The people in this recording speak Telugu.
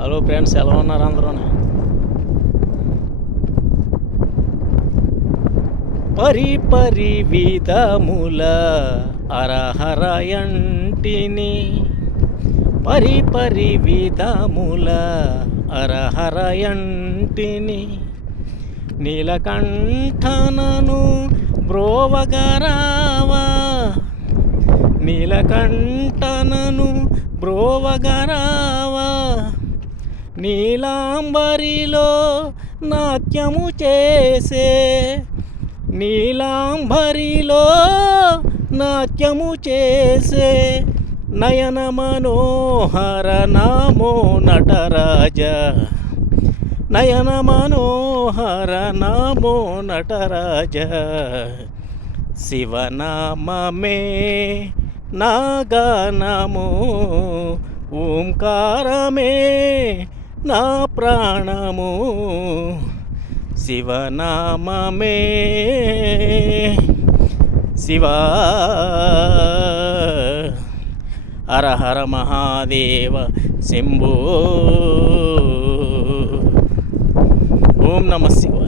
హలో ఫ్రెండ్స్, ఎలా ఉన్నారు అందరూ? పరి విధముల అరహరయంటిని, పరి విధముల అరహరయంటిని, నీలకంఠనను బ్రోవగరావా, నీలకంఠనను బ్రోవగరావా, నీలాంబరిలో నాట్యము చేసే, నీలాంబరిలో నాట్యము చేసే నయన మనోహర నామో నటరాజ, నయన మనోహర నామో నటరాజ, శివనామమే నాగానము, ఓంకారమే నా ప్రాణము, శివనామమే శివా, హర హర మహాదేవ శంభో, ఓం నమ శివాయ.